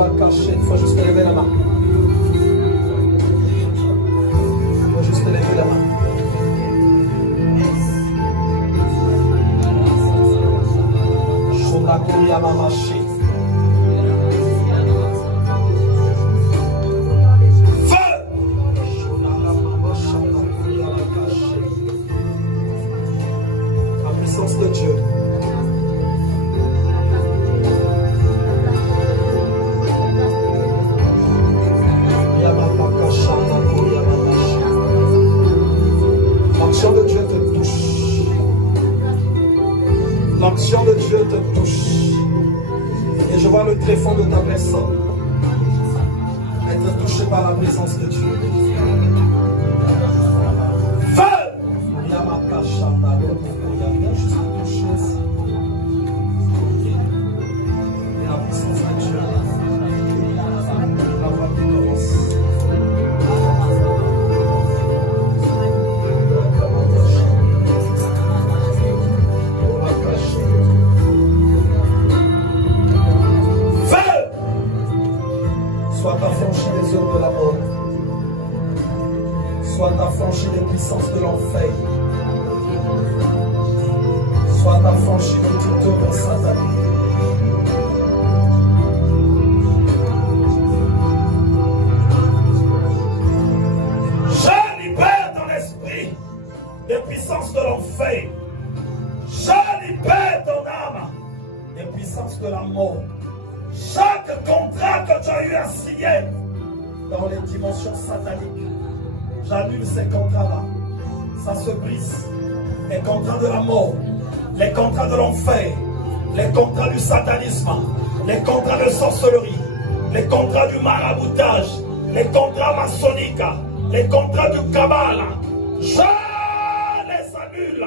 Il faut juste lever la main. Il faut juste lever la main. Shonakuria Mamashi. De Dieu. L'action de Dieu te touche. L'action de Dieu te touche. Et je vois le tréfonds de ta personne être touché par la présence de Dieu. Soit affranchi des œuvres de la mort. Soit affranchi des puissances de l'enfer. Soit affranchi de toute œuvre satanique. Je libère ton esprit des puissances de l'enfer. Je libère ton âme des puissances de la mort. Chaque contrat que tu as eu à signer dans les dimensions sataniques, j'annule ces contrats-là. Ça se brise. Les contrats de la mort, les contrats de l'enfer, les contrats du satanisme, les contrats de sorcellerie, les contrats du maraboutage, les contrats maçonniques, les contrats du cabal, je les annule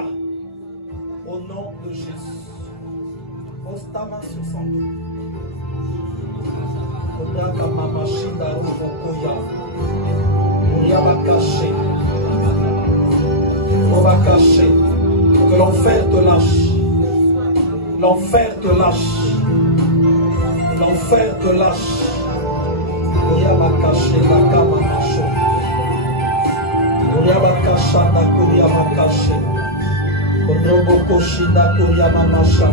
au nom de Jésus. Pose ta main sur son dos. On va cacher. Que l'enfer te lâche. L'enfer te lâche. L'enfer te lâche. On va cacher la cama macho. On va cacher la curia va cacher. On va cacher la curia mamacha.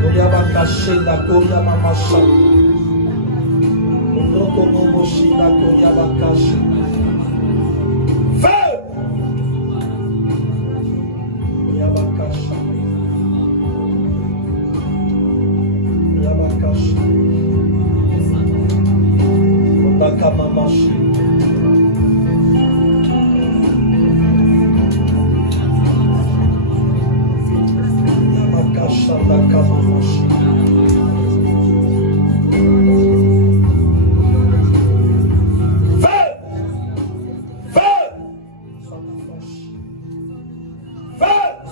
On va cacher la curia mamacha. Feu!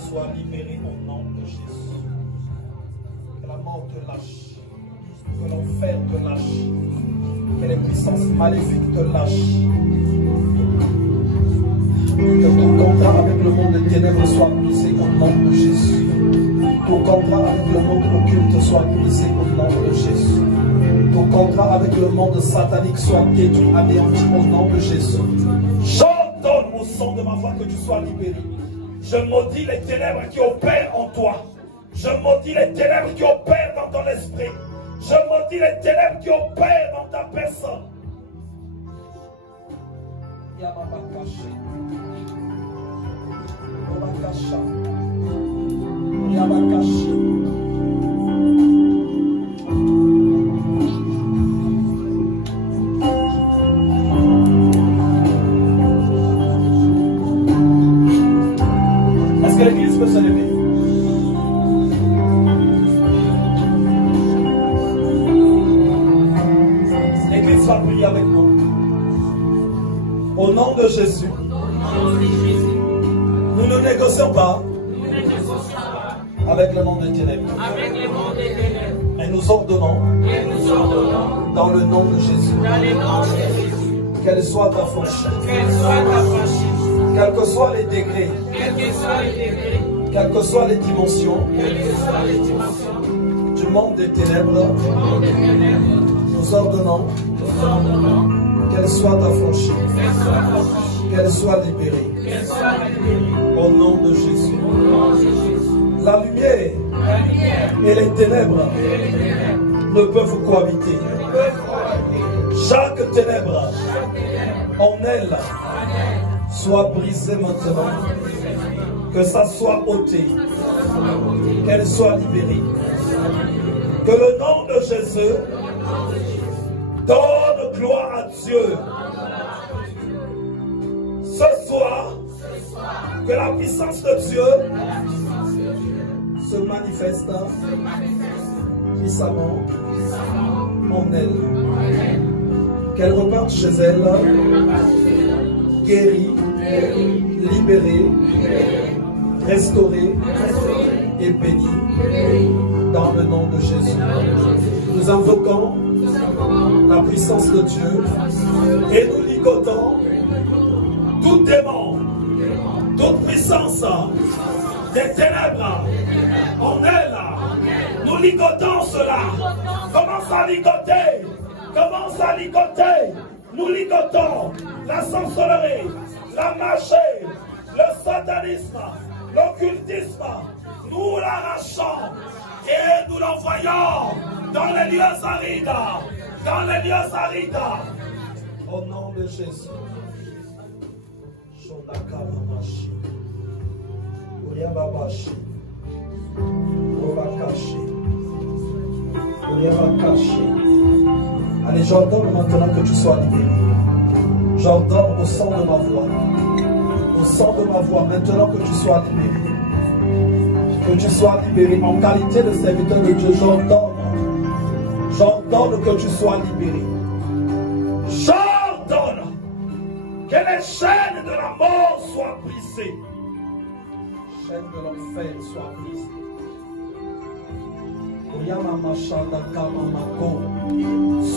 Sois libéré au nom de Jésus. Que la mort te lâche. Que l'enfer te lâche. Que les puissances maléfiques te lâchent. Que tout contrat avec le monde des ténèbres soit brisé au nom de Jésus. Tout contrat avec le monde occulte soit brisé au nom de Jésus. Tout contrat avec le monde satanique soit détruit, anéanti au nom de Jésus. J'entends au son de ma voix que tu sois libéré. Je maudis les ténèbres qui opèrent en toi. Je maudis les ténèbres qui opèrent dans ton esprit. Je maudis les ténèbres qui opèrent dans ta personne. Yamabakashi. Yamabakashi. Yamabakashi. Est-ce que l'église peut se lever? L'église va prier avec nous. Au nom de Jésus, nous ne négocions pas avec le monde des ténèbres. Et nous ordonnons dans le nom de Jésus qu'elle soit affranchie. Quels que soient les degrés, quelles que soient les dimensions du monde des ténèbres, nous Nous ordonnons qu'elle soit affranchie, qu'elle soit libérée. Au nom de Jésus. La lumière et les ténèbres ne peuvent cohabiter. Chaque ténèbre en elle soit brisée maintenant. Que ça soit ôté. Qu'elle soit libérée. Que le nom de Jésus donne gloire à Dieu. Ce soir, que la puissance de Dieu se manifeste puissamment en elle. Qu'elle reparte chez elle, guérie, libérée, restaurée et bénie dans le nom de Jésus. Nous invoquons la puissance de Dieu et nous ligotons tout démon, toute puissance des ténèbres en elle. Nous ligotons cela. Commence à ligoter. Commence à ligoter. Nous ligotons la sorcellerie, la magie, le satanisme, l'occultisme. Nous l'arrachons et nous l'envoyons dans les lieux arides. Dans les lieux arides. Au nom de Jésus. Shonakamashi. Uriababashi. Ovakashi. Uriabakashi. Allez, j'ordonne maintenant que tu sois libéré. J'ordonne au son de ma voix. Au son de ma voix, maintenant que tu sois libéré. Que tu sois libéré en qualité de serviteur de Dieu. J'ordonne que tu sois libéré. J'ordonne que les chaînes de la mort soient brisées. Les chaînes de l'enfer soient brisées.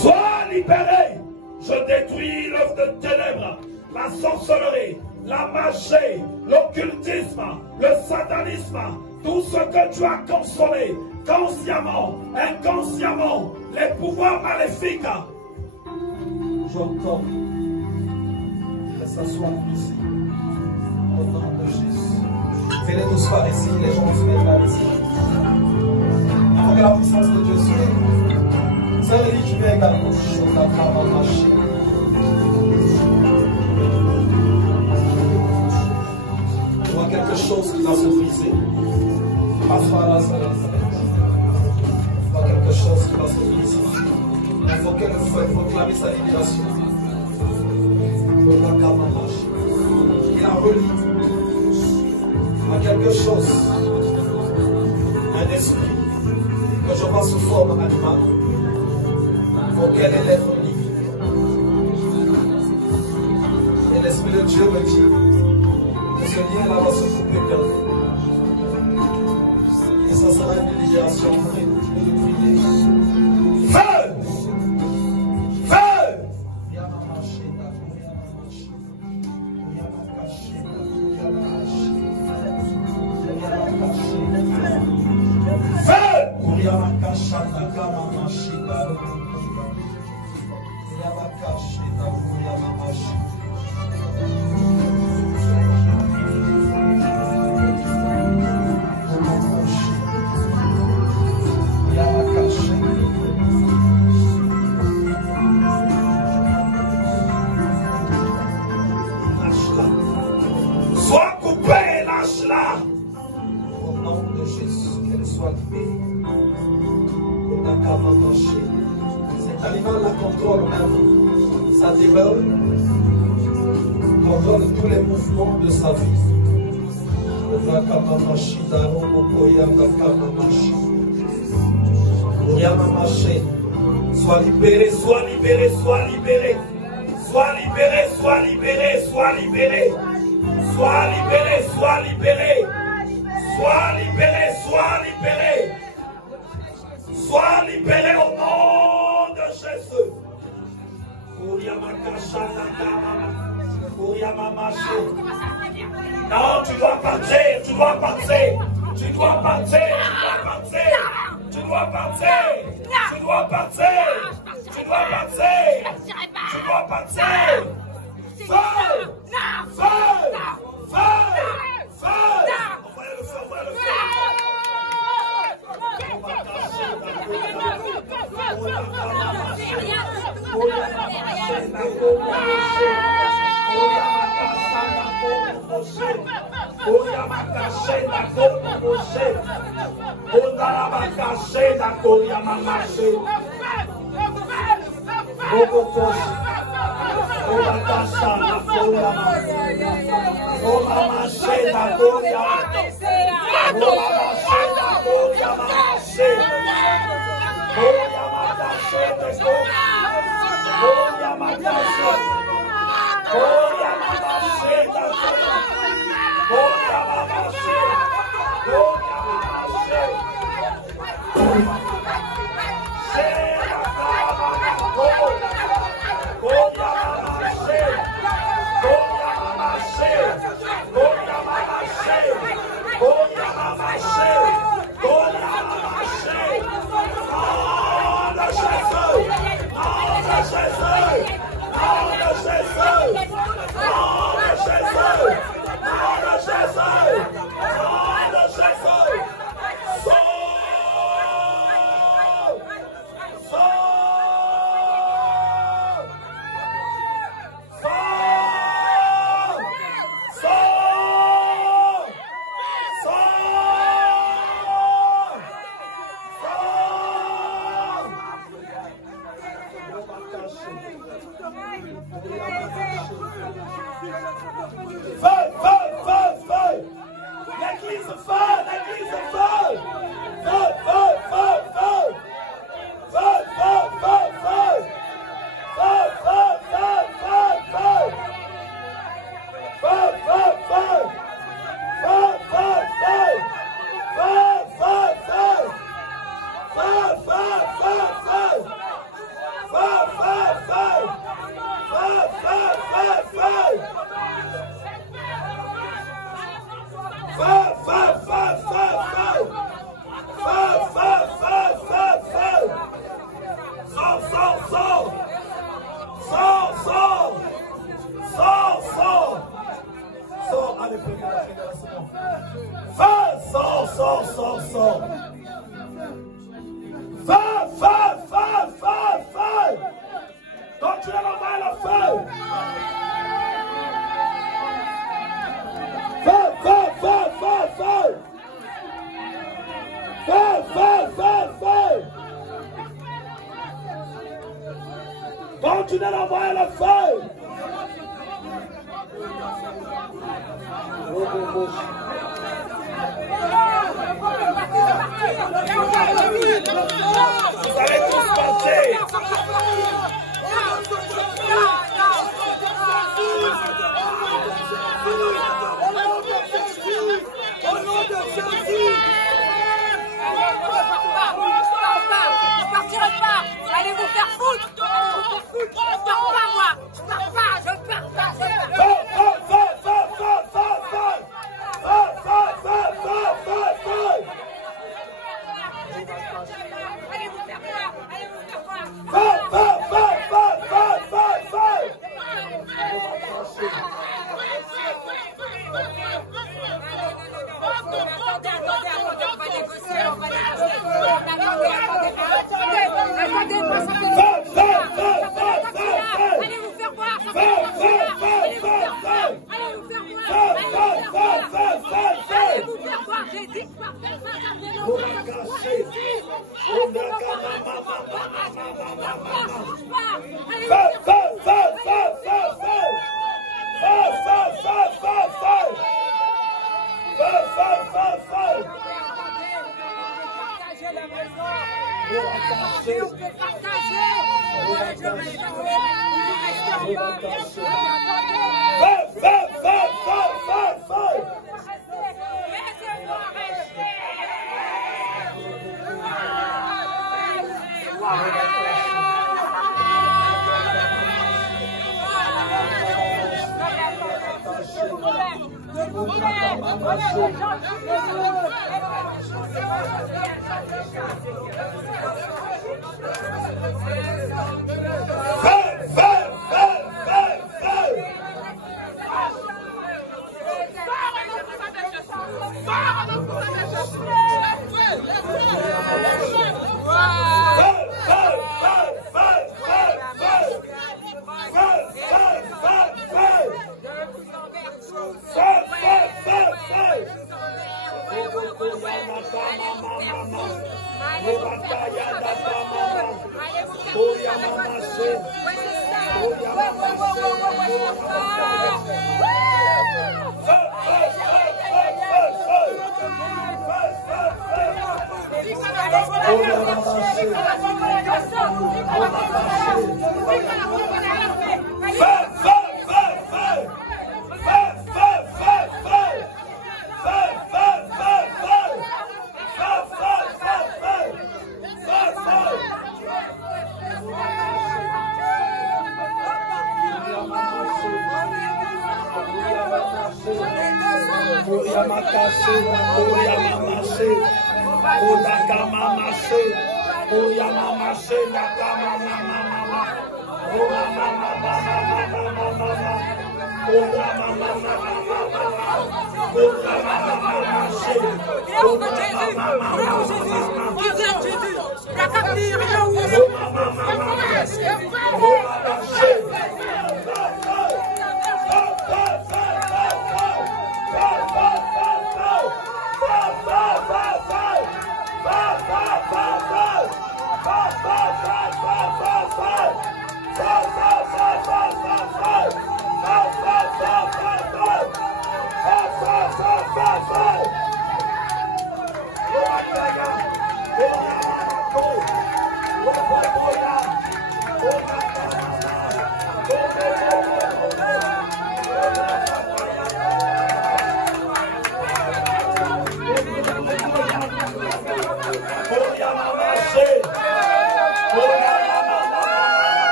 Sois libéré. Je détruis l'œuvre de ténèbres, la sorcellerie, la magie, l'occultisme, le satanisme, tout ce que tu as consommé, consciemment, inconsciemment, les pouvoirs maléfiques. J'entends que ça soit brisé au nom de Jésus. Venez tous par ici, les gens se mettent là ici. Il faut que la puissance de Dieu soit. Sœur Élie, tu viens également. Je vois quelque chose qui va se briser. Je vois quelque chose qui va se briser. Il faut que le feu proclame sa libération. Il a relié à quelque chose, un esprit que je vois sous forme animale, auquel elle est reliée. Et l'Esprit de Dieu me dit que ce lien-là va se couper bientôt. Et ça sera une libération vraie. Feu! Feu! Sois coupé, lâche-la. Au nom de Jésus, qu'elle soit libérée. Cet animal la contrôle même. Sa dévore contrôle tous les mouvements de sa vie. Sois libéré, sois libéré, sois libéré. Sois libéré, sois libéré, sois libéré. Sois libéré, sois libéré. Sois libéré, sois libéré. Sois libéré au nom de Jésus. Non, tu dois partir, tu dois partir. Tu dois partir, tu dois partir. Tu dois partir, tu dois partir. Tu dois partir. Tu dois partir. Feu! Feu! Feu! Feu! Envoyez le feu, envoyez le feu. Continuez d'envoyer le feu. Vous allez tous partir. Je partirai pas. Allez vous faire foutre. Je pars pas moi. Je pars pas. Je pars pas. Allez vous faire voir. Allez vous faire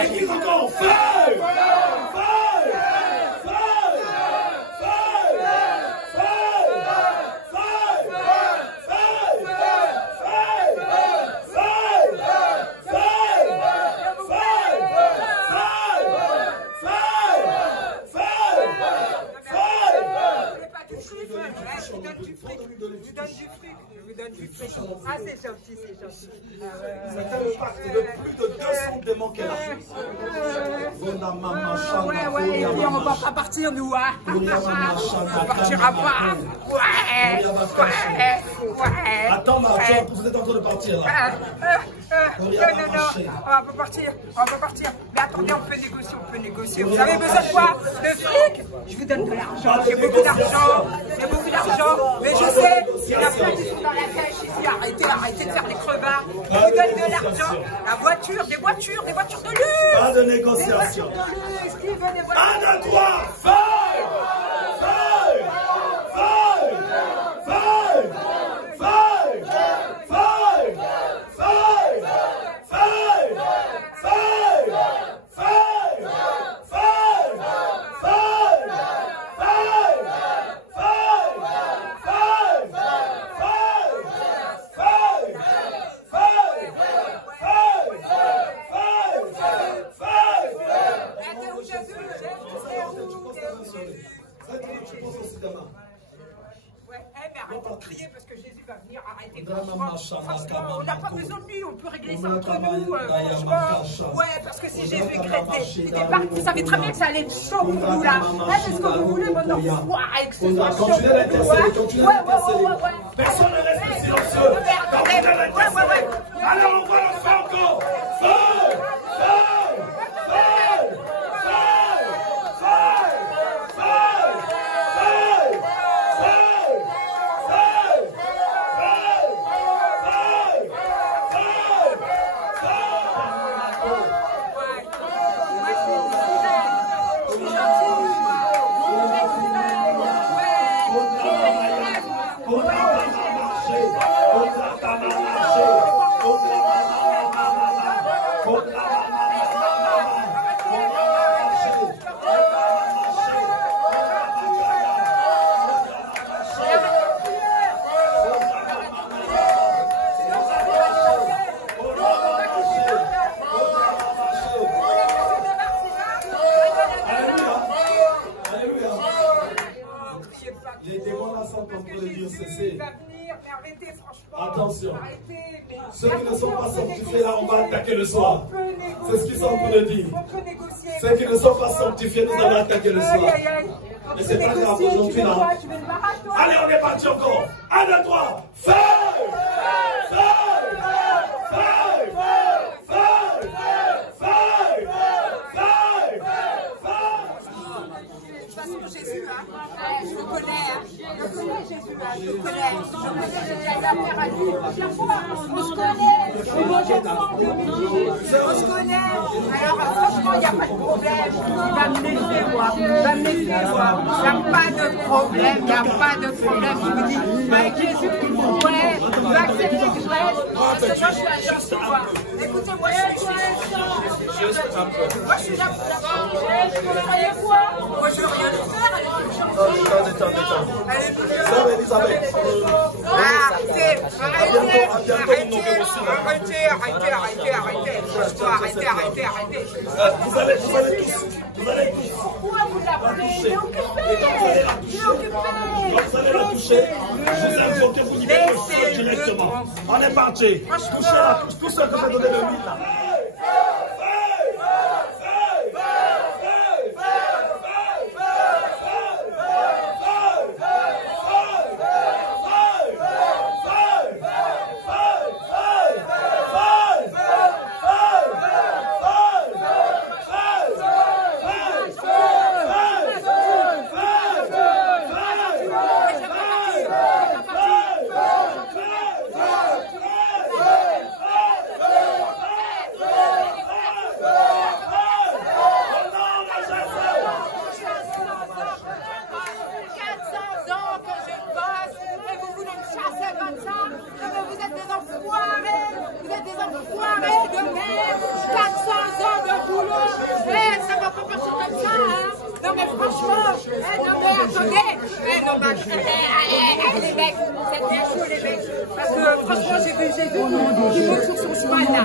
Et qui encore feu, donne du fric. Ah, c'est gentil, c'est gentil. C'était le pacte de plus de 200 démons qu'elle a. Ouais, et puis on va pas partir, nous, hein. On partira pas. Ouais. Attends, vous êtes en train de partir, là. Non, on va pas partir, Mais attendez, on peut négocier. Vous avez besoin de quoi? De fric? Je vous donne de l'argent, j'ai beaucoup d'argent, mais je sais, il y a plein de choses dans la tête ici. Arrêtez de faire les crevards. Je vous donne de l'argent, des voitures de luxe. Pas de négociation. Qui veut des voitures? Un, deux, trois, feuille! Parce que Jésus va venir, arrêtez. Franchement, on n'a pas besoin de lui, on peut régler ça entre nous. Franchement, ouais, parce que si Jésus est chrétien, vous savez très bien que ça allait être chaud pour nous là. C'est ce que vous voulez maintenant, et que ce soit chaud. Ouais. Personne ne reste silencieux. Alors on voit le feu encore. Attention, ceux qui ne sont pas sanctifiés là, on va attaquer le soir. C'est ce qu'ils sont en train de dire. Ceux qui ne sont pas sanctifiés, nous allons attaquer le soir. Mais c'est pas grave aujourd'hui là. Allez, on est parti encore. 1, 2, 3, feu! Jésus, je le connais, Jésus, je le connais, j'ai déjà affaire à lui. On se connaît, alors franchement, il n'y a pas de problème, il va me laisser voir, il n'y a pas de problème, il me dit, avec Jésus, il va accepter que je reste, parce que moi je suis à chance pour moi. Écoutez, moi je suis là pour la quoi? Moi je veux rien faire. Sœur Elisabeth. Arrêtez. Vous allez tous. Pourquoi vous l'appelez? Il est occupé. Quand vous allez le toucher, je vous invite que vous y mettez directement. On est parti. Touchez-la, tous ceux que j'ai donné le 8 là. Les mecs, c'est bien chaud les mecs. Parce que franchement j'ai vu Jésus qui monte sur son cheval là.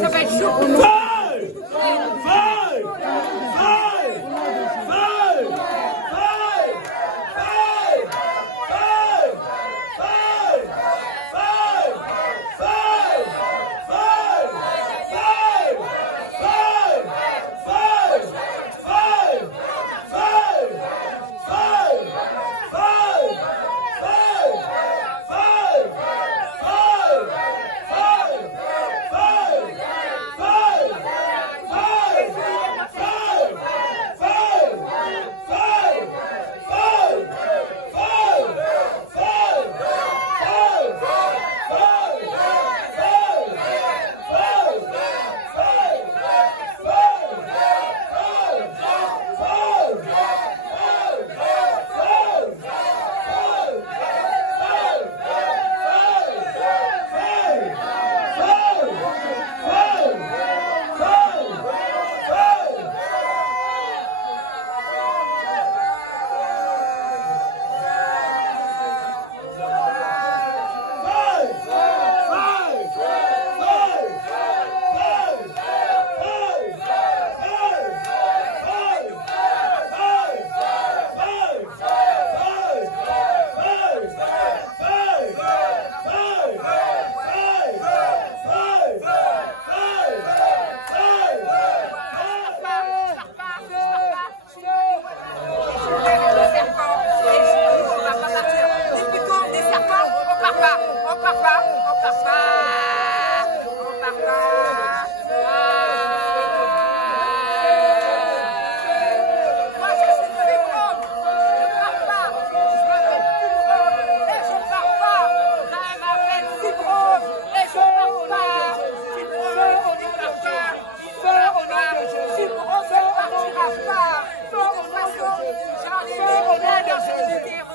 Ça va être chaud. pas, on part pas, on part pas, on part pas. Moi je suis fibrome, je pars pas, je m'appelle fibrome et je pars pas. Je m'appelle fibrome et je pars pas. Fibrome, on ne part pas, fibrome, on ne partira pas. J'en ai mis dans ce terreau.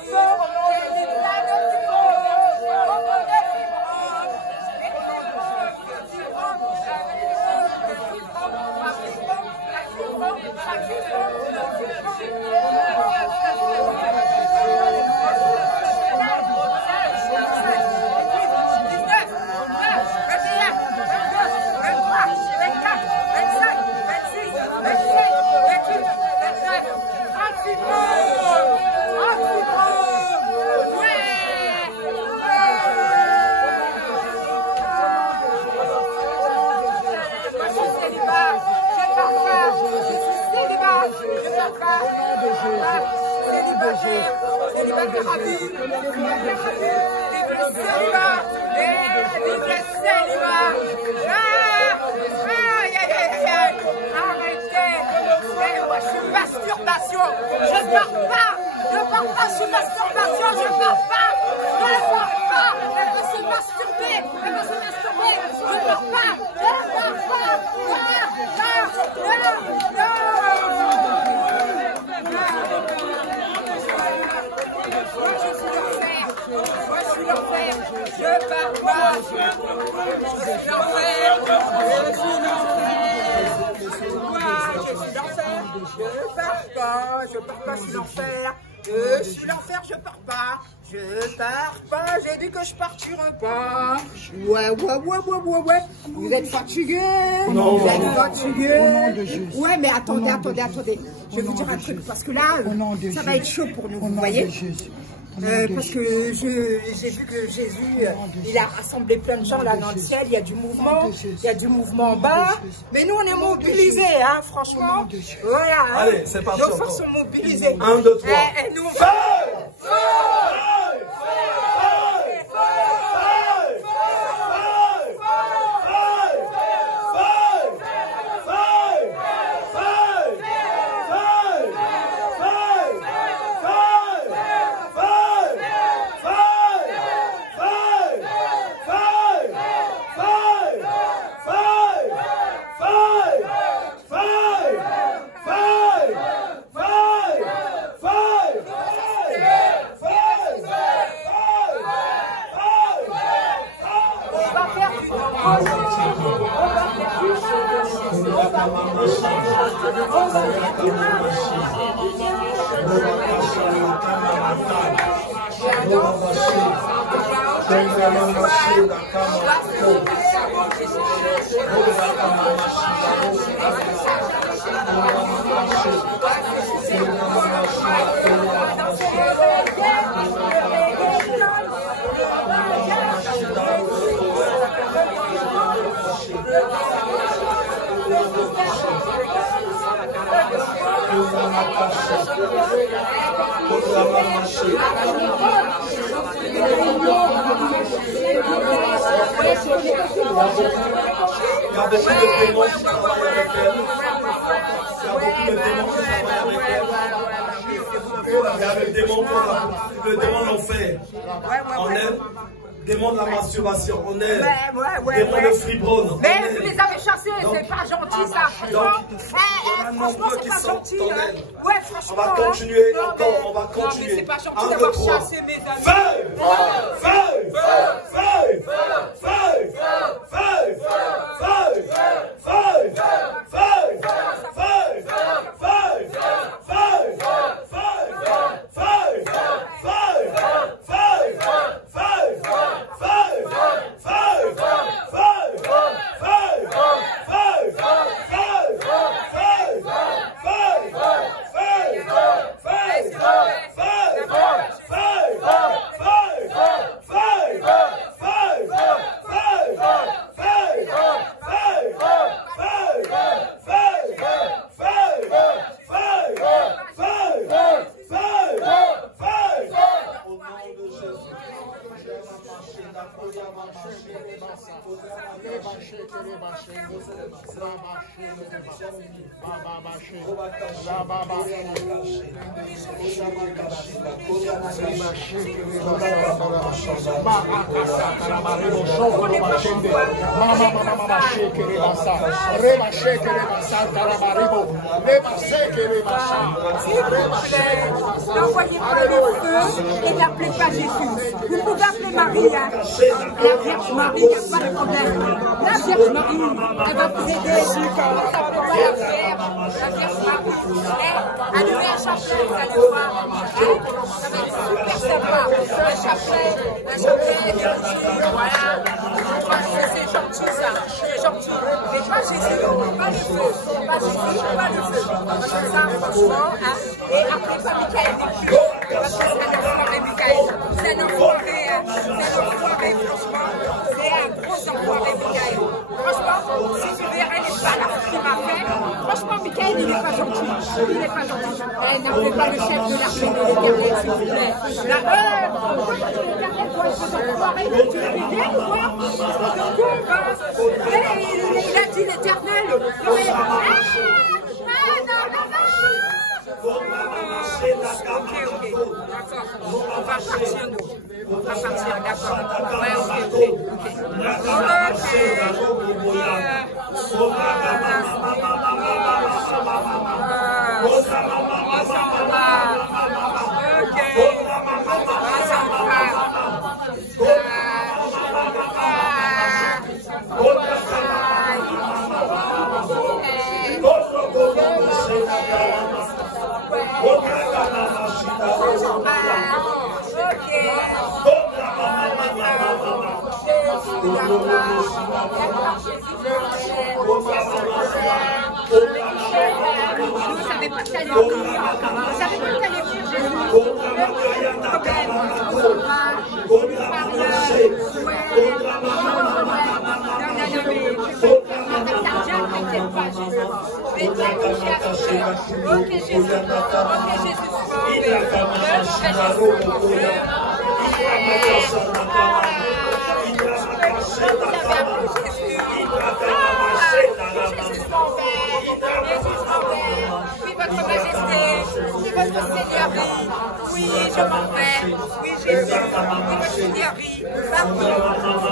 Je pars pas sur l'enfer. Je suis l'enfer, je pars pas. Je pars pas, j'ai dit que je partirai pas. Ouais. Vous êtes fatigués? Non. Vous êtes fatigués? Ouais, mais attendez. Je vais vous dire un truc, parce que là, ça va être chaud pour nous, vous voyez? Parce que j'ai vu que Jésus, il a rassemblé plein de gens là dans le ciel, il y a du mouvement en bas, mais nous on est mobilisés, hein, franchement. Voilà. Allez, c'est parti. Nos forces sont mobilisées. 1, 2, 3. Et nous, Il y a beaucoup de démons qui travaillent avec elle. Il y a beaucoup de démons qui travaillent avec elle. Il y a le démon de l'enfer en elle. Démon de la masturbation en elle. Démon de fibrone. Mais vous les avez chassés, c'est pas gentil ça. Franchement, c'est pas gentil. Ouais, franchement. On va continuer encore, on va continuer. Non, mais c'est pas gentil d'avoir chassé mes amis. Feu! N'envoyez pas le feu et n'appelez pas Jésus. Vous pouvez appeler Marie, hein. La Vierge Marie, il n'y a pas de problème. La Vierge Marie, elle va vous aider. Vous n'appelez pas la Vierge Marie. Elle devait un chapelet, vous allez voir. Ça va être super sympa. Un chapelet, voilà. C'est gentil ça, c'est gentil. Mais pas Jésus, pas le feu. Pas Jésus, pas le feu. Ça, franchement, hein. Et après, pas Michael non plus. Parce que c'est un enfoiré, Michael. C'est un enfoiré, hein. C'est un enfoiré, franchement. C'est un gros enfoiré, Michael. Franchement, si tu verrais les balades qu'il m'a fait, franchement, Michael, il n'est pas gentil. Il n'est pas gentil. N'appelez pas le chef de l'armée de l'Éternel, s'il vous plaît. Pourquoi tu veux l'Éternel pour être enfoiré? Tu veux l'aider ou quoi? Il a dit l'Éternel. Non, mais... Ok, d'accord. On va partir, nous. On va partir, d'accord. Ouais, Vous savez pas que t'allais venir. Vous savez pas que t'allais venir, Jésus. Votre Majesté, votre Seigneurie, oui, je m'en vais, oui, Jésus, votre Seigneurie, pardon,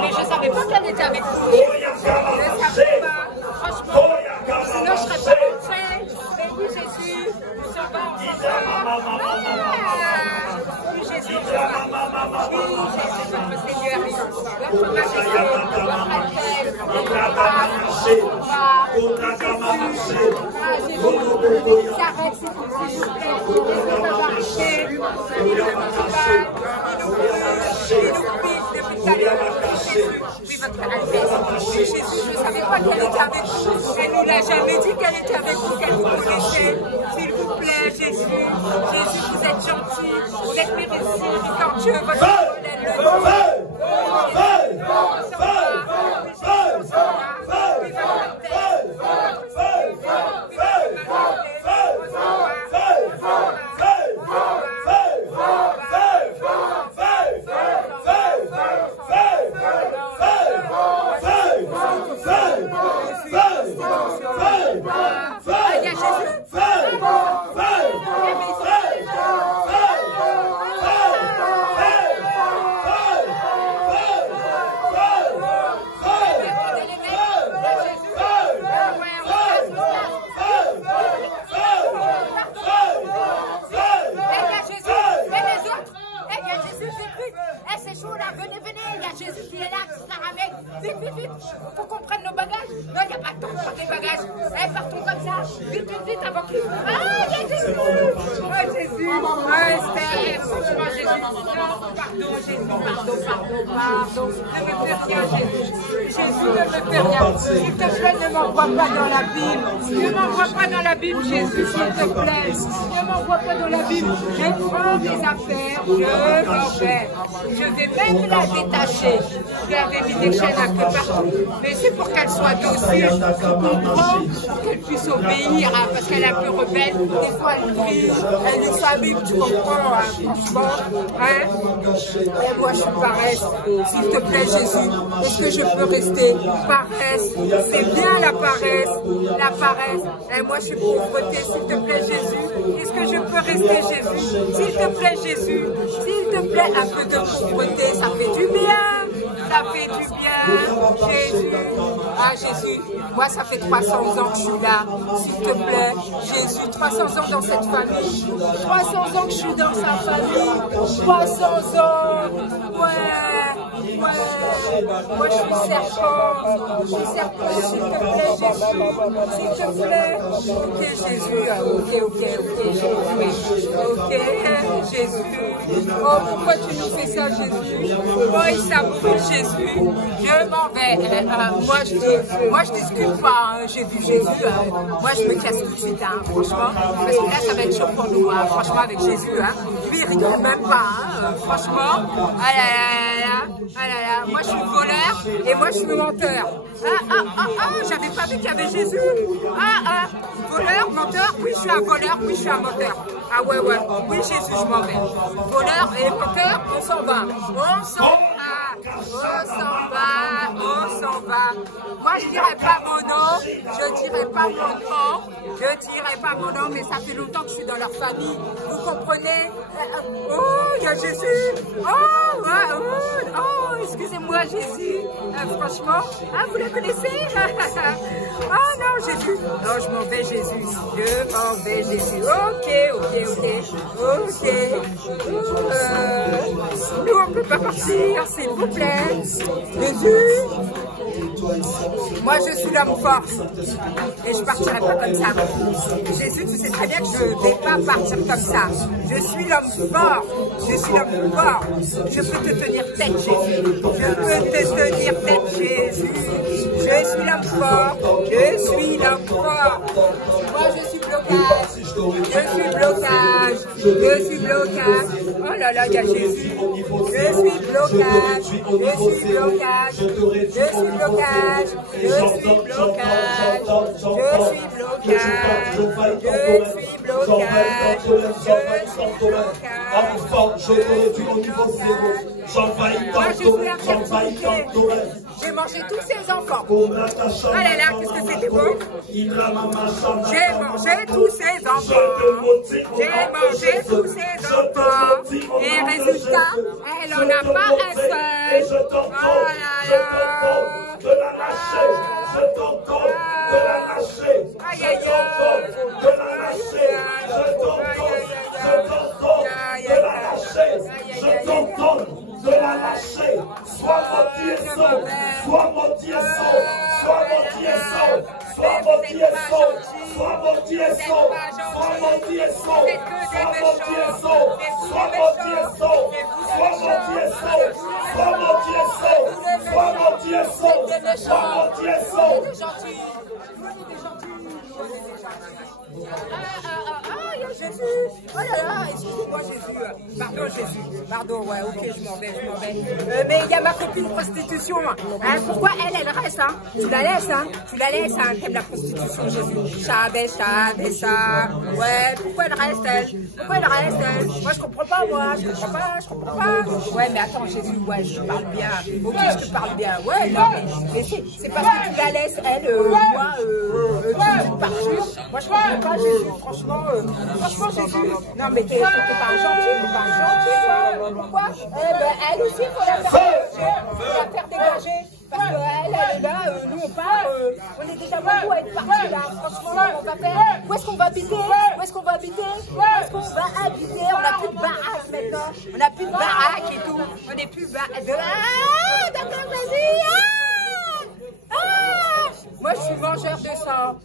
mais je ne savais pas qu'elle était avec vous, je ne savais pas, franchement, sinon je ne serais pas rentrée, et oui, Jésus, nous sommes ensemble, oui, Jésus, votre Seigneurie, votre Majesté, votre Altesse, votre s'arrête s'il vous plaît, Jésus, je ne savais pas qu'elle était avec vous. Elle nous l'a jamais dit qu'elle était avec vous, qu'elle vous connaissait. S'il vous plaît, Jésus. Jésus, vous êtes gentil, vous êtes miséricordieux, votre parole est le faut qu'on prenne nos bagages. Non, il n'y a pas de temps pour prendre les bagages. Eh, partons comme ça. Vite, vite, vite, avant qu'il... Ah, il y a Jésus. Oh, Jésus. Oh, Esther. Oh, Jésus. Non, pardon, Jésus. Pardon. Ne me fais rien, Jésus. Jésus, ne me fais rien. S'il te plaît, ne m'envoie pas dans la Bible. Ne m'envoie pas dans la Bible, Jésus, s'il te plaît. Ne m'envoie pas dans la Bible. Je prends mes affaires. Je m'en vais. Je vais même la détacher. Je lui avais mis des chaînes un peu partout. Mais c'est pour qu'elle soit docile, je comprends, pour qu'elle puisse obéir, hein, parce qu'elle est un peu rebelle. Des fois, elle crie, elle dit ça, mais tu comprends, hein, franchement, hein? Et moi, je suis paresse. S'il te plaît, Jésus, est-ce que je peux rester paresse? C'est bien la paresse, la paresse. Et moi, je suis pauvreté, s'il te plaît, Jésus. Est-ce que je peux rester, Jésus? S'il te plaît, Jésus. S'il te plaît, un peu de pauvreté, ça fait du bien. Ça fait du bien, Jésus. Ah, Jésus, moi, ça fait 300 ans que je suis là. S'il te plaît, Jésus, 300 ans dans cette famille. 300 ans que je suis dans sa famille. 300 ans. Ouais, ouais. Moi, je suis serpent. Je suis serpent, s'il te plaît, Jésus. S'il te plaît. Ok, Jésus. Ok, Jésus. Ok, Jésus. Oh, pourquoi tu nous fais ça, Jésus? Oh, il s'appelle Jésus. Je m'en vais. Moi, je discute pas. Hein. J'ai vu Jésus. Moi, je me casse tout de suite, hein, franchement. Parce que là, ça va être chaud pour nous, hein, franchement, avec Jésus. Hein. Lui, il rigole même pas. Hein, franchement. Ah là là. Moi, je suis voleur et moi, je suis menteur. J'avais pas vu qu'il y avait Jésus. Voleur, menteur. Oui, je suis un voleur. Oui, je suis un menteur. Ah ouais. Oui, Jésus, je m'en vais. Voleur et menteur, on s'en va. On s'en va. Moi, je dirais pas mon nom. Je dirais pas mon nom, mais ça fait longtemps que je suis dans leur famille. Vous comprenez? Oh, il y a Jésus. Oh, excusez-moi, Jésus. Franchement, vous la connaissez? Oh non, Jésus. Non, je m'en vais, Jésus. Je m'en vais, Jésus. Ok. Nous, on ne peut pas partir, s'il vous plaît. Jésus. Moi, je suis l'homme fort. Et je ne partirai pas comme ça. Jésus, tu sais très bien que je ne vais pas partir comme ça. Je suis l'homme fort. Je peux te tenir tête, Jésus. Je suis l'homme fort. Moi, je suis blocage. Oh là là, il y a Jésus. Je suis blocage. J'ai mangé tous ces enfants. Ah là là, qu'est-ce que c'était beau. J'ai mangé tous ces enfants. Et résultat, elle en a pas un seul. Oh là là. De la lâcher, je t'entends de la lâcher, je t'entends de la lâcher, sois Jésus. Oh là là, excusez-moi Jésus. Pardon Jésus. Pardon, ouais, ok, je m'en vais. Mais il y a ma copine prostitution. Hein, pourquoi elle reste, hein? Tu la laisses, hein? T'aimes la prostitution, Jésus. Ça. Ouais, pourquoi elle reste, elle? Moi, je comprends pas. Ouais, mais attends, Jésus, ouais, je te parle bien. Ok, je te parle bien. Ouais, non, mais c'est parce que tu la laisses, elle, moi, tu me parles. Moi, je comprends pas, Jésus, franchement, Jésus. Non, mais t'es pas un gentil, toi. Pourquoi? Elle aussi, il faut la faire dégager. Parce qu'elle est là, nous on part, on est déjà beaucoup à être partis là. Franchement, on va faire. Où est-ce qu'on va habiter? On n'a plus de baraque maintenant. On n'a plus de baraque et tout. On n'est plus d'accord, vas-y. Moi, je suis mangeur de sang.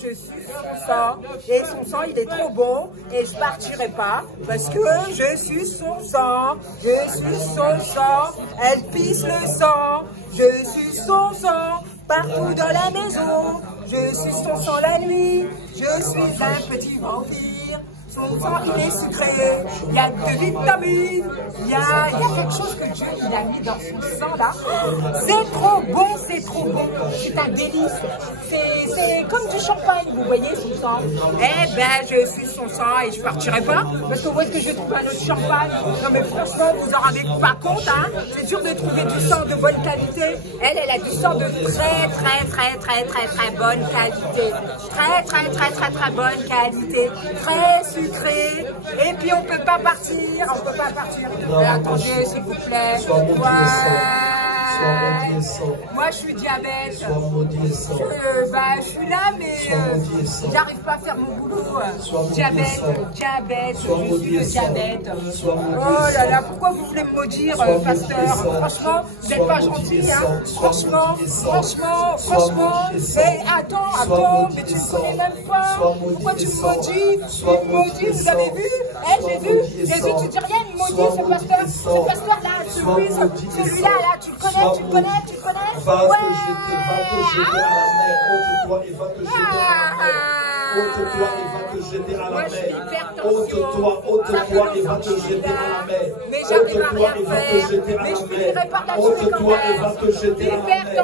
Je suis son sang. Et son sang, il est trop bon. Et je partirai pas. Parce que je suis son sang. Elle pisse le sang. Je suis son sang. Partout dans la maison. Je suis son sang la nuit. Je suis un petit vampire. Son sang, il est sucré. Il y a de vitamines. Il y a quelque chose que Dieu il a mis dans son sang là. C'est trop bon, c'est trop bon. C'est un délice. C'est comme du champagne, vous voyez son sang. Eh ben, je suis son sang et je partirai pas. Parce que où est-ce que je vais trouver un autre champagne? Non mais franchement, vous en rendez pas compte, hein. C'est dur de trouver du sang de bonne qualité. Elle a du sang de très bonne qualité. Très bonne qualité. Très sucré. Et puis on peut pas partir. On peut pas partir. Attendez, s'il vous plaît. Moi, je suis diabète. Je suis là, mais j'arrive pas à faire mon boulot. Diabète, je suis le diabète. Oh là là, pourquoi vous voulez me maudire, pasteur? Franchement, vous n'êtes pas gentil, hein. Franchement. Mais attends, mais tu ne connais même pas. Pourquoi tu me maudis? Il me maudit, vous avez vu? Jésus, tu dis rien, il me maudit, ce pasteur-là, celui-là, là, tu le connais? Va te jeter à la mer. Ôte-toi et va te jeter à la mer. Ôte-toi et va te jeter à la mer. Ôte-toi et va te jeter à la mer. Ôte-toi et va te jeter à la mer. Ôte-toi et va te jeter à la mer.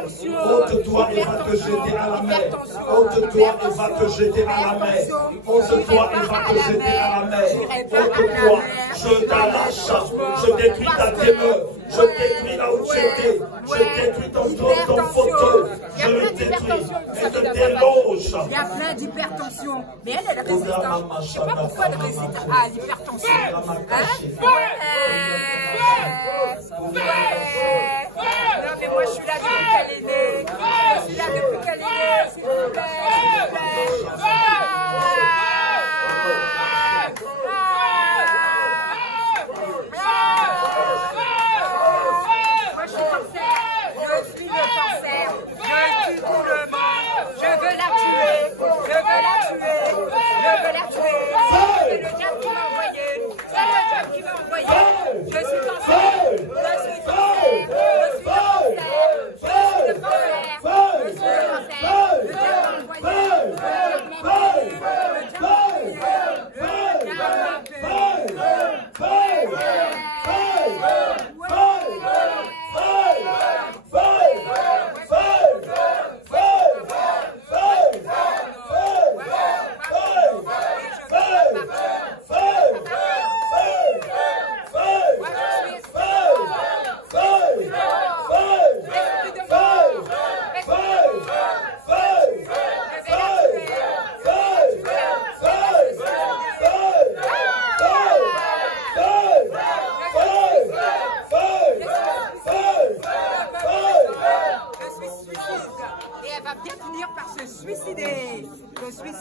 Ôte-toi et va te jeter à la mer. Ôte-toi et va te jeter à la mer. Ôte-toi et va te jeter à la mer. Ôte-toi, je t'arrache, je détruis ta demeure. Je détruis là où tu étais. Je détruis ton fauteuil. Je le détruis. Et je déloge. Il y a plein d'hypertension. Mais elle est résistante. Je ne sais pas pourquoi elle résiste à l'hypertension. Non, mais moi je suis là depuis qu'elle est née. Je suis là depuis qu'elle est née. S'il vous plaît.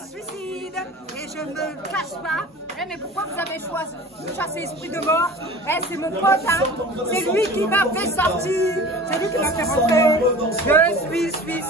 Suicide et je ne me cache pas. Mais pourquoi vous avez choisi de chasser l'esprit de mort? C'est mon pote, hein. C'est lui qui m'a fait sortir. C'est lui qui m'a fait rentrer. Je suis suicide.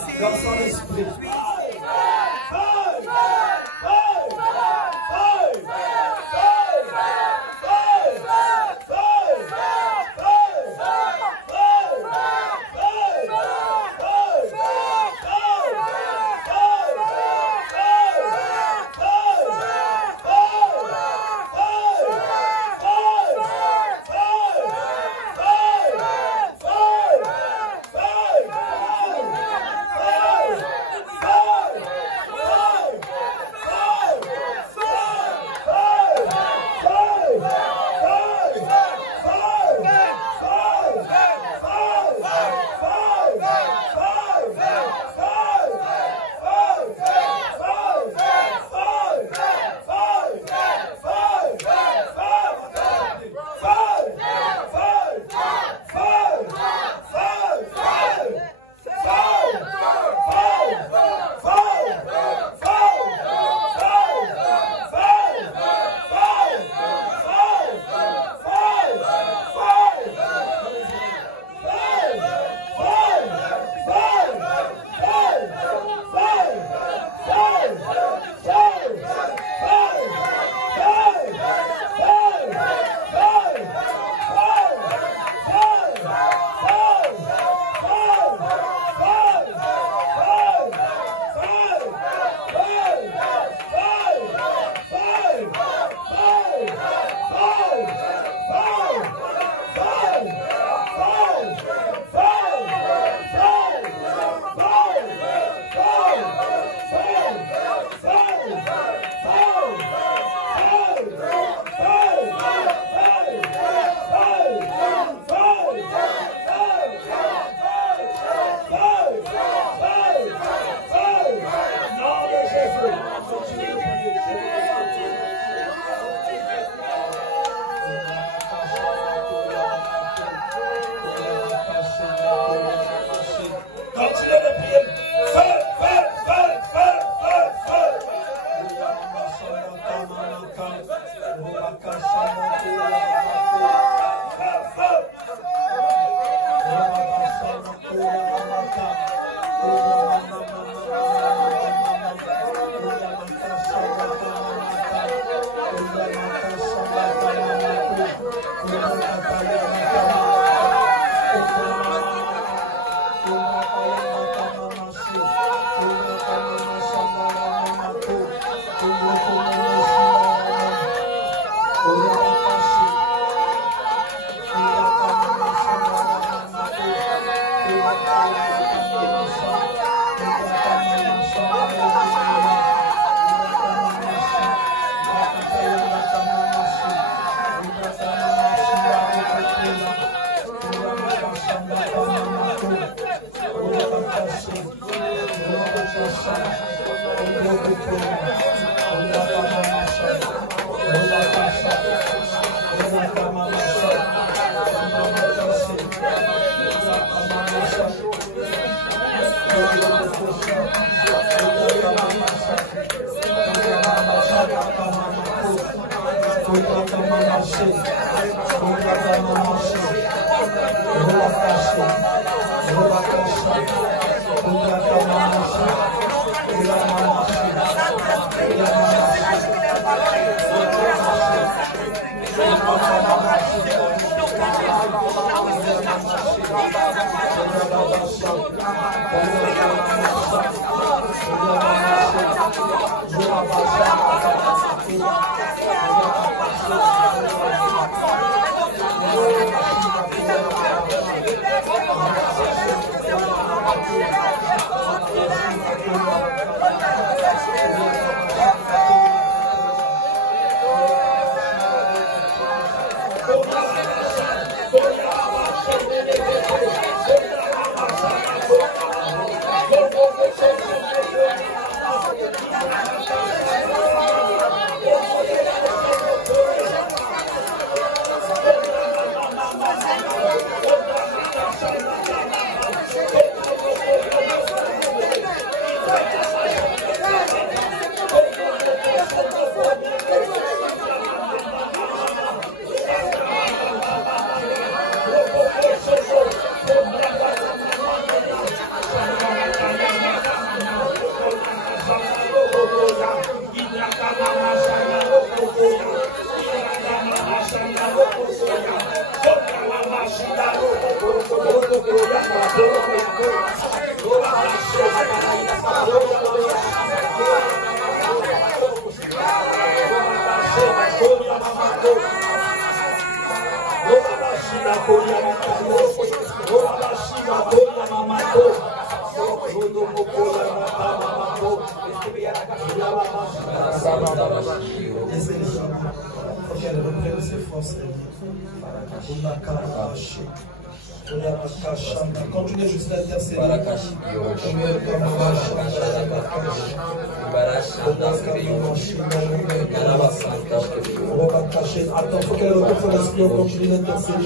Continuez juste à intercéder. Attends, faut qu'elle retourne son esprit, on continue d'intercéder.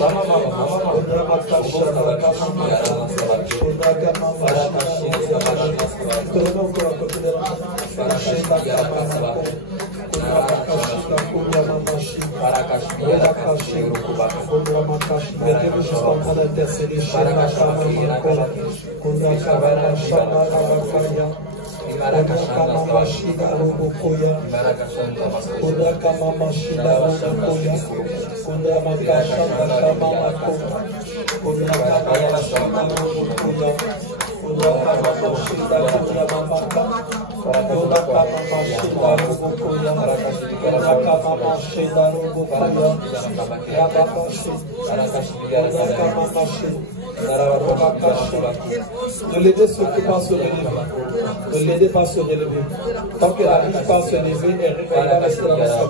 Ne l'aidez surtout pas à se relever. Ne l'aidez pas à se relever. Tant qu'elle n'arrive pas à se lever, elle va rester dans le sol.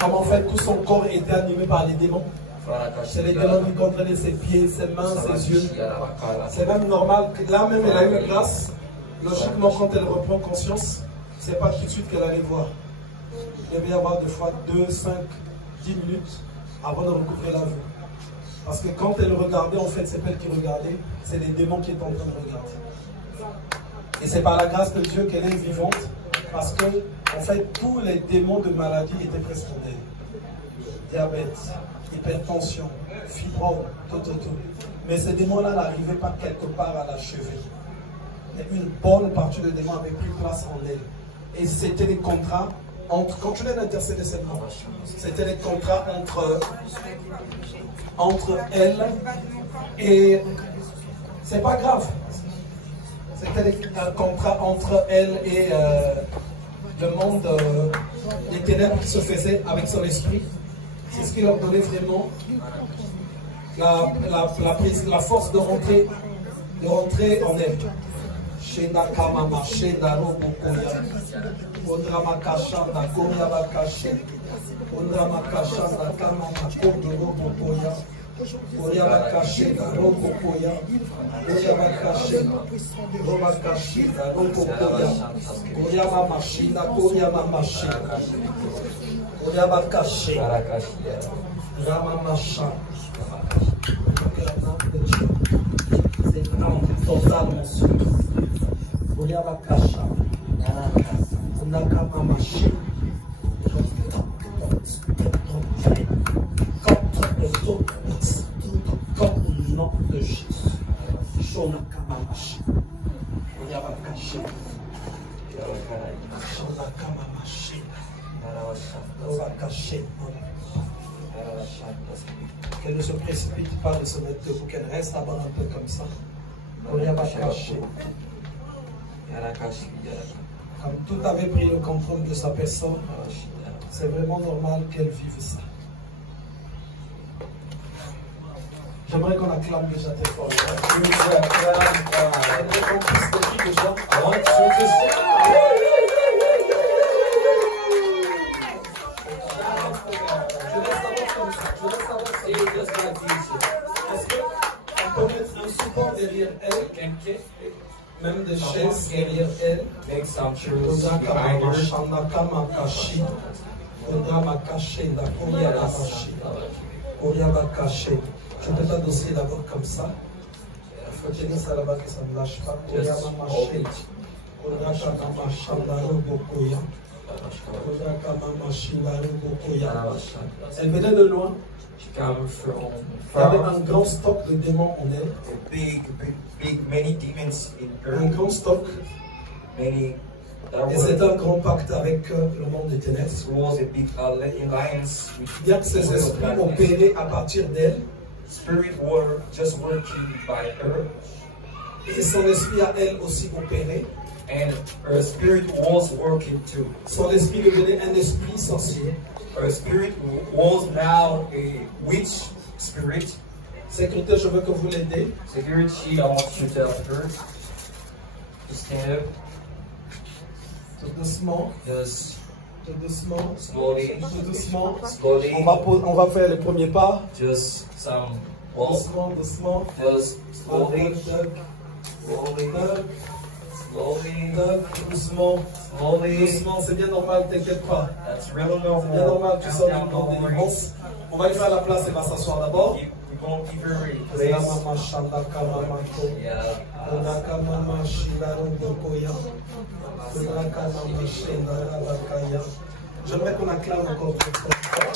Comme en fait tout son corps était animé par les démons. C'est les démons qui contrôlaient ses pieds, ses mains, ses yeux. C'est même normal que là même elle a eu une grâce. Logiquement quand elle reprend conscience, c'est pas tout de suite qu'elle allait voir. Il devait y avoir des fois 2, 5, 10 minutes avant de recouvrir la vue. Parce que quand elle regardait, en fait c'est pas elle qui regardait, c'est les démons qui étaient en train de regarder. Et c'est par la grâce de Dieu qu'elle est vivante, parce que, en fait, tous les démons de maladie étaient presque en elle. Diabète, hypertension, fibrome, tout. Mais ces démons-là n'arrivaient pas quelque part à la cheville. Mais une bonne partie de démons avait pris place en elle. Et c'était des contrats entre, quand tu l'as intercédé cette fois, c'était des contrats entre elle et C'est pas grave. C'était un contrat entre elle et le monde des ténèbres qui se faisait avec son esprit. C'est ce qui leur donnait vraiment la force de rentrer en elle. Shenda Kamama, Shenda Robokoya, Ondrama Kashanda, Koryaba Kashe, Ondrama Kashanda, Kamama, Kodo Robokoya, Koryaba Kashe, Robokoya, Koryaba Kashe, Roba Kashe, Robokoya, Koryaba Mashina, Koryaba Mashina, Koryaba Kashe, Rama Masha. C'est vraiment total, mon Dieu. Koryaba Kasha, Onakama Mashi, comme le nom de Jésus. Shonakama Mashi, Koryaba Kasha, Shonakama Mashi, Koryaba Kasha. Qu'elle ne se précipite pas de se mettre debout, qu'elle reste à bas un peu comme ça. Koryaba Kasha. Comme tout avait pris le contrôle de sa personne, c'est vraiment normal qu'elle vive ça. J'aimerais qu'on acclame déjà très fort. J'aimerais qu'on puisse le cri déjà. Je laisse savoir comme ça. Est-ce qu'on peut mettre un support derrière elle, même des chaises derrière elle? Make some chairs behind her. Je peux t'adosser d'abord comme ça. Il faut tenir ça là-bas que ça ne lâche pas. Elle venait de loin. Il y avait un grand stock de démons en elle. Many demons in her. Un grand stock. Many. Et c'est un grand pacte avec le monde des ténèbres. This was a big alliance. Il y a que ces esprits opérés à partir d'elle. Spirit were just working by her. Et son esprit à elle aussi opéré. And her spirit was working too. Son esprit devenait un esprit sorcier. Her spirit was now a witch spirit. Sécurité, je veux que vous l'aidez. Security, I want you to tell her to stand up. Tout doucement. Just Tout doucement. slowly. Tout doucement. Slowly. On va faire les premiers pas. Just some walk. Doucement, doucement. Just slowly. Slowly. Slowly. Doucement. Slowly. Doucement, c'est bien normal, t'inquiète pas. That's really C'est bien normal, tu sors du monde des délivrance. On va y faire la place et va s'asseoir d'abord. We're going to give her a C'est la place. maman Shandaka Mamako. Yeah. Onaka Mama Shilarongo Koya. Onaka Mama Shilarabakaya. J'aimerais qu'on acclame encore très fort.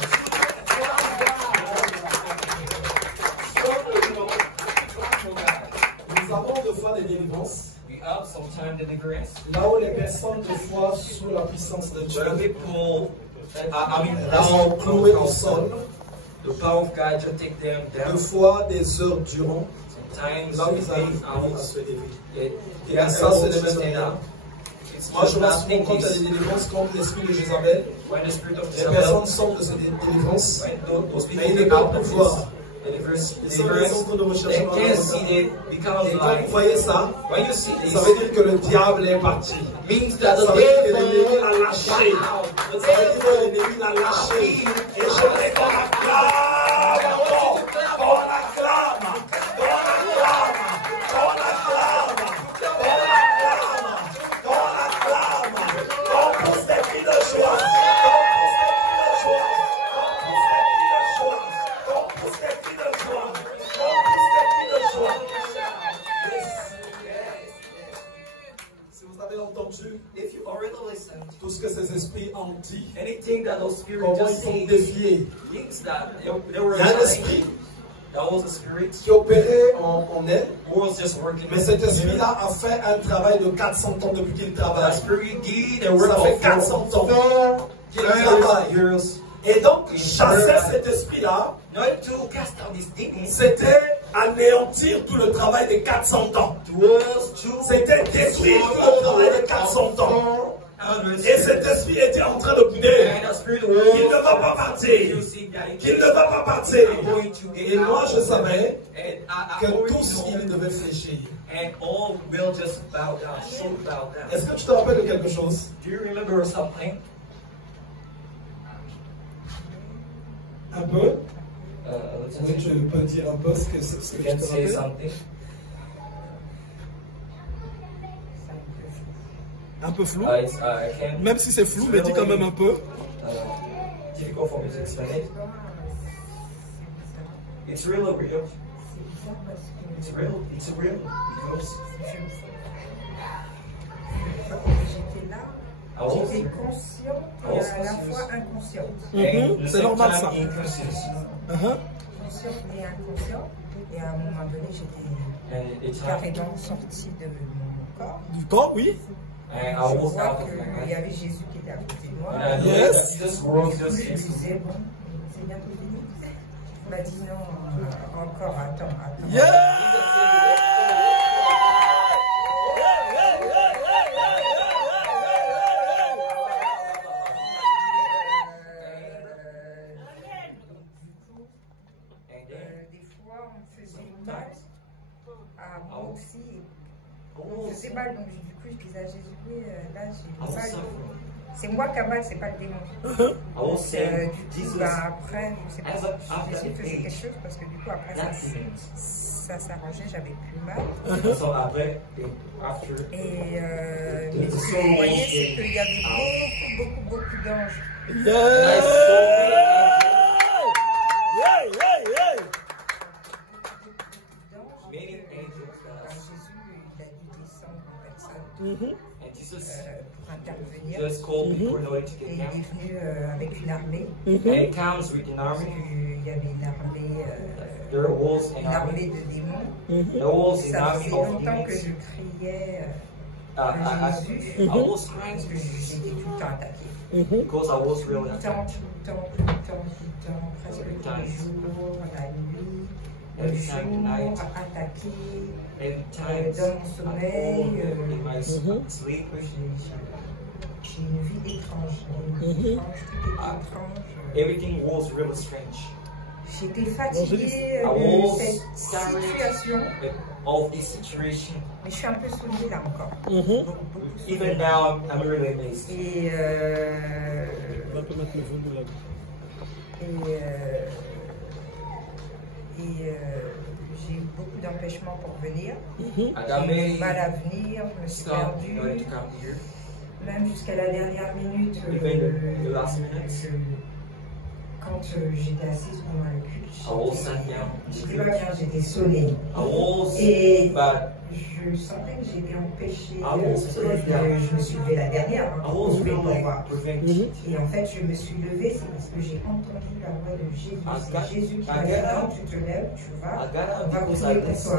Nous avons deux fois des délivrances. We have some time deliverance. Là où les personnes deux fois sous la puissance de Dieu Where people, elles sont clouées au sol, the power of God to take them deux down. fois des heures durant, Sometimes là où ils arrivent à hours. se lever. It, Et ça, c'est les mêmes stand là. up. It's Moi, je just vois not souvent quand il y a des this. délivrances contre l'esprit de Jézabel, When the spirit of les Jezebel, personnes sortent de ces délivrances, when those mais ils ne people peuvent get out plus of voir. this deliverance, Ils sont en train de rechercher they dans can't leur see regard. it because Et quand like, vous voyez ça, when you see this, ça veut dire que le diable est parti. means that the Ça veut dire que devil l'ennemi l'a lâché. got out. The Ça veut dire que devil l'ennemi l'a lâché. Et je got vais qu'on acclame encore. Qu'on acclame. Qu'on acclame. Qu'on acclame. Qu'on acclame. Qu'on pousse des cris de joie. Qu'on pousse des cris de joie. Qu'on pousse des cris de joie. Si vous avez entendu If you already listened, tout ce que ces esprits ont dit, anything that those spirits comment just ils ont say dévié. means that they were Il y a un lying. esprit That was a spirit qui opérait en elle, who was just working. mais cet esprit-là a fait un travail de 400 ans depuis qu'il That travaille. spirit did a work Ça fait of 400 ans qu'il travaille. years. Et donc, chasser cet esprit-là, In order to cast out these demons, c'était anéantir tout le travail des 400 ans. C'était détruire tout le travail des 400 ans. Et cet esprit était en train de bouder. Qu'il ne va pas partir. Qu'il ne va pas partir. Et moi, je savais que tous, ils devaient fléchir. Est-ce que tu te rappelles de quelque chose? Un peu? Oui, tu peux dire un peu ce que tu te rappelles? Un peu flou? Même si c'est flou, mais dis quand même un peu. Difficult for me to explain it. It's real. It's real because J'étais là, j'étais consciente et à la fois inconsciente. C'est normal ça. Consciente et inconsciente. Et à un moment donné, j'étais carrément sortie de mon corps. Du corps, oui. Je vois qu'il y avait Jésus qui était à côté de moi. Yes. Je disais, bon, c'est bientôt fini. Il m'a dit non, encore, attends. Yeah. Des fois, on faisait mal à moi aussi. On faisait mal, donc du coup, je disais à Jésus, oui, là, j'ai mal. C'est moi qui a mal, c'est pas le démon. Du coup, après, je sais pas si Jésus faisait quelque chose, parce que du coup, après, ça s'arrangeait, j'avais plus mal. Et mais ce que vous voyez, c'est qu'il y avait beaucoup d'anges. Pour intervenir. Et il est venu avec une armée. Il y avait une armée de démons. Ça faisait longtemps que je criais Jésus. Parce que j'étais tout le temps attaquée. Tout le temps, presque tous les jours, la nuit. Le jour, attaqué, dans mon sommeil, j'ai une vie étrange, tout était étrange. Everything was really strange. J'étais fatiguée de cette situation, mais je suis un peu soulevée là encore. Even now, I'm really amazed. Et j'ai eu beaucoup d'empêchements pour venir. J'ai eu mal à venir, je me suis perdue. Même jusqu'à la dernière minute, quand j'étais assise pendant le culte, j'étais pas bien, j'étais sonnée. Et je sentais que j'étais empêchée. Je me suis levée la dernière, pour voir. Et en fait, je me suis levée, c'est parce que j'ai entendu la voix de Jésus. C'est Jésus qui m'a dit, non, tu te lèves, tu vas, on va prier pour toi.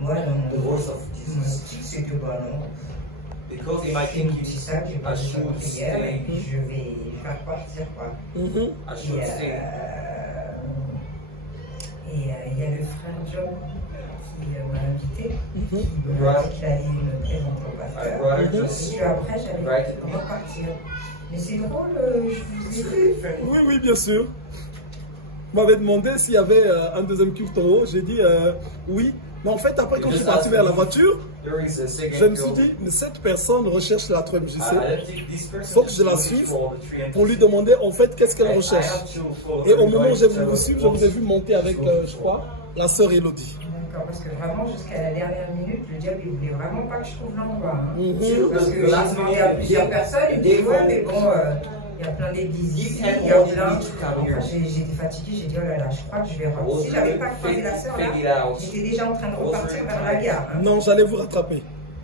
Moi, dans mon style, c'est que bah non. Because in my thinking, c'est ça, j'ai pas de prière, et puis je vais repartir, quoi. Et il y a le frère John qui m'a invité, qui m'a dit qu'il allait me présenter au pasteur. Et puis après, j'allais repartir. Mais c'est drôle, je vous ai vu. Oui, bien sûr. Vous m'avez demandé s'il y avait un deuxième culte en haut. J'ai dit oui. Mais en fait, après, quand je suis parti vers la voiture, je me suis dit, mais cette personne recherche la 3MJC. Il faut que je la suive pour lui demander en fait qu'est-ce qu'elle recherche. Et au moment où j'ai voulu vous suivre, je vous ai vu monter avec, je crois, la sœur Elodie. D'accord, parce que vraiment, jusqu'à la dernière minute, le diable, il voulait vraiment pas que je trouve l'endroit. Parce que j'ai demandé à plusieurs personnes, ils me disaient, ouais, mais bon, il y a plein d'églises ici, il y a plein. Enfin, j'étais fatiguée, j'ai dit, oh là là, je crois que je vais repartir. Si j'avais pas croisé la sœur là, j'étais déjà en train de repartir vers la gare. Hein. Non, j'allais vous rattraper.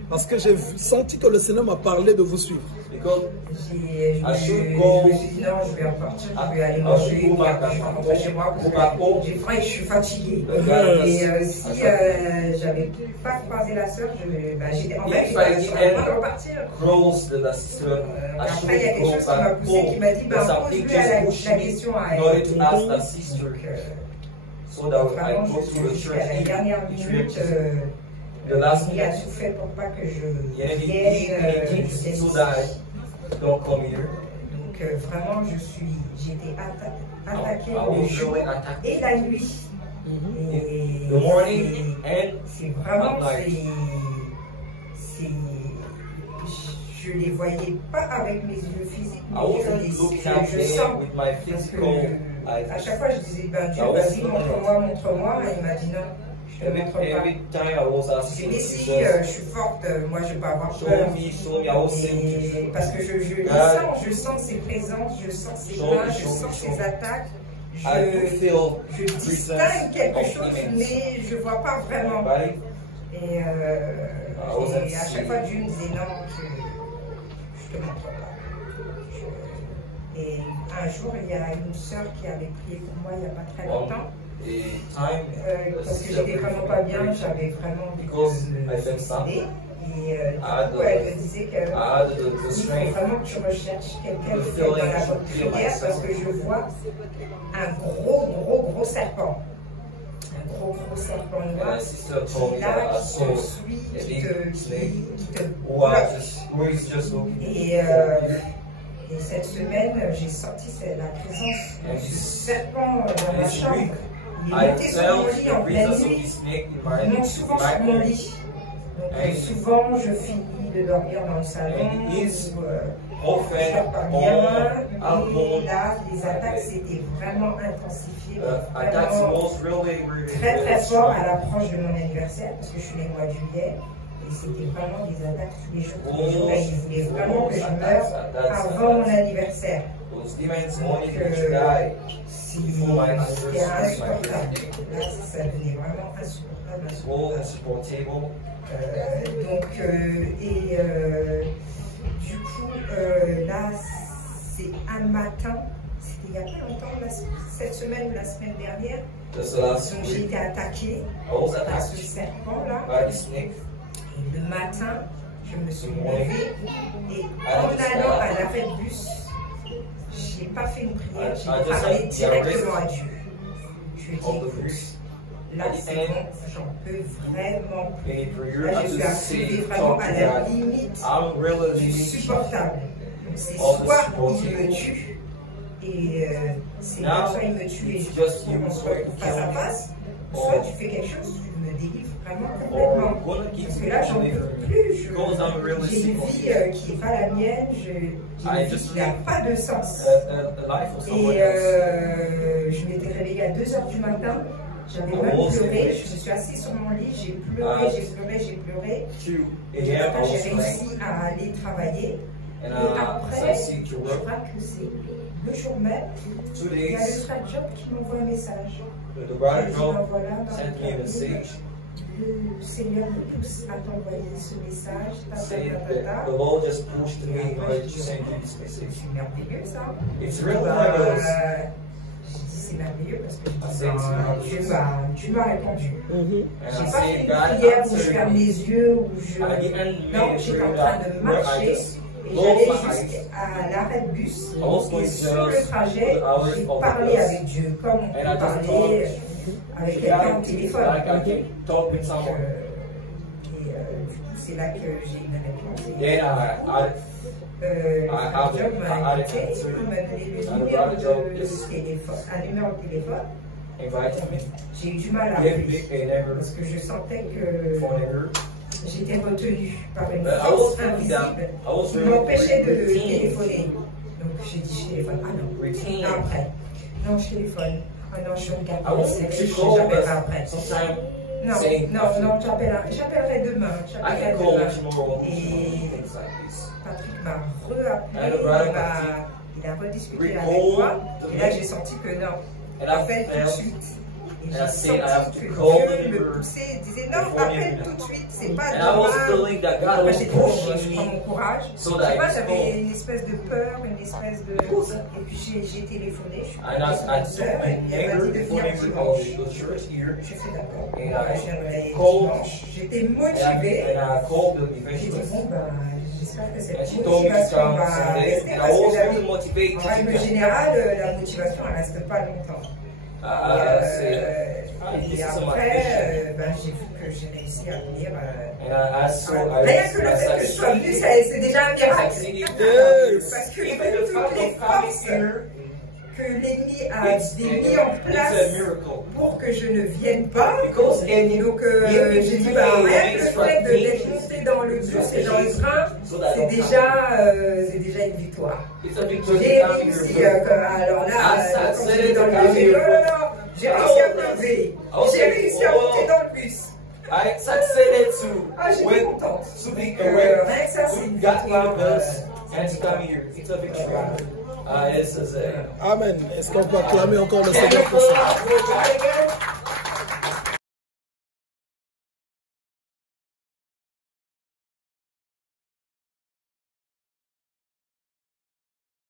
Parce que j'ai senti que le Seigneur m'a parlé de vous suivre. Je me suis dit, non, je vais repartir, je vais aller manger, puis après je vais rentrer chez moi parce que j'ai faim et je suis fatiguée. Et si j'avais pas croisé la sœur, j'étais en fait, j'étais en train de repartir. Après, il y a quelque chose qui m'a poussé, qui m'a dit, pose-lui la question à elle. so that I Vraiment, go to the jusqu'à church la dernière minute, the last il a minute. tout fait pour pas que je Yeah, he vienne. did so that I don't come here. Donc vraiment, j'ai été attaquée I le was jour really attacked. et la nuit. Et The morning and c'est vraiment, at night. je les voyais pas avec mes yeux physiques, I mais wasn't looking at je them sens. with my Parce que physical eyes. à chaque fois, je disais, ben Dieu, I was vas-y, feeling montre-moi, montre-moi. Et il m'a dit non, je te montre pas. Every time I was J'ai asking dit, si Jesus, je suis forte, moi je peux avoir show peur. me, I was saying, Et parce que je les God, sens, je sens ses présences, je sens ses show me, mains, je show me, sens show ses me. attaques. I do feel Je distingue quelque of chose, demons. mais je ne vois pas My vraiment. body, Et, wasn't à chaque seeing. fois, Dieu me disait non, je te montre pas. Et un jour, il y a une sœur qui avait prié pour moi il n'y a pas très longtemps. Parce que j'étais vraiment pas bien, j'avais vraiment envie de me suicider. Et du coup, elle me disait que il faut vraiment que tu recherches quelqu'un qui est dans la bonne prière parce que je vois un gros serpent. Un gros serpent noir qui est là, qui te suit, qui te bloque. Et cette semaine, j'ai senti la présence du serpent dans ma chambre. Il est monté sur mon lit en pleine nuit. Il monte souvent sur mon lit. Donc souvent, je finis de dormir dans le salon. Je dors pas bien. Et là, les attaques s'étaient vraiment intensifiées. Vraiment très fort à l'approche de mon anniversaire, parce que je suis née au mois de juillet. Et c'était vraiment des attaques tous les jours. Et ils voulaient vraiment que je meure avant mon anniversaire. Donc, c'était insupportable. Là, ça devenait vraiment insupportable. Du coup, là, c'est un matin, c'était il n'y a pas longtemps, cette semaine ou la semaine dernière. Donc, j'ai été attaquée par ce serpent-là. Et le matin, je me suis levée et en allant à l'arrêt de bus, je n'ai pas fait une prière, j'ai parlé directement à Dieu. Je lui ai dit, écoute, là c'est bon, j'en peux vraiment plus. Là je suis arrivée vraiment à la limite supportable. Donc c'est soit il me tue, et c'est là soit il me tue et on se retrouve face à face, soit tu fais quelque chose, tu me délivres vraiment complètement. Parce que là j'en peux plus, j'ai une vie qui n'est pas la mienne, j'ai une vie qui n'a pas de sens. Et je m'étais réveillée à 2 h du matin. J'avais même pleuré, je me suis assise sur mon lit, j'ai pleuré. Et le matin, j'ai réussi à aller travailler. Et après, je crois que c'est le jour même, il y a le frère Job qui m'envoie un message. Il dit, voilà, le Seigneur me pousse à t'envoyer ce message. C'est merveilleux ça. C'est merveilleux parce que Dieu m'a répondu. J'ai pas fait une prière où je ferme les yeux, où je... Non, j'étais en train de marcher et j'allais jusqu'à l'arrêt de bus. Et sur le trajet, j'ai parlé avec Dieu, comme on peut parler avec quelqu'un au téléphone. Et du coup, c'est là que j'ai une réponse. Job m'a invité, il m'a donné le numéro de téléphone, un numéro de téléphone. J'ai eu du mal à appeler parce que je sentais que j'étais retenue par une force invisible qui m'empêchait de téléphoner. Donc j'ai dit je téléphone. Ah non, après. Non, je téléphone. Ah non, je regarde le message, je n'appelle pas après. Non, j'appellerai demain. Et Patrick m'a re-appelé, il a rediscuté avec moi, et là j'ai senti que non, appelle tout de suite. Et j'ai senti que Dieu me poussait, il disait non, appelle tout de suite, c'est pas demain. J'ai dit, je prends mon courage. Je sais pas, j'avais une espèce de peur, une espèce de... Et puis j'ai téléphoné, je suis allée à 10 h, et puis elle m'a dit de venir dimanche. J'ai fait d'accord, je viendrai dimanche. J'étais motivée. J'ai dit bon, j'espère que cette motivation va rester parce que en règle générale, la motivation ne reste pas longtemps. Et après, j'ai vu que j'ai réussi à venir. Rien que le fait que je sois venue, c'est déjà un miracle. Parce que toutes les forces que l'ennemi a mis en place pour que je ne vienne pas. Et donc, j'ai dit, rien que le fait d'être monté dans le bus et dans le train, c'est déjà une victoire. J'ai réussi, alors là, quand j'étais dans le bus, j'ai réussi à me lever. J'ai réussi à monter dans le bus. J'étais contente. Rien que ça, c'est une victoire. Amen. Est-ce qu'on peut acclamer encore le Seigneur pour ça?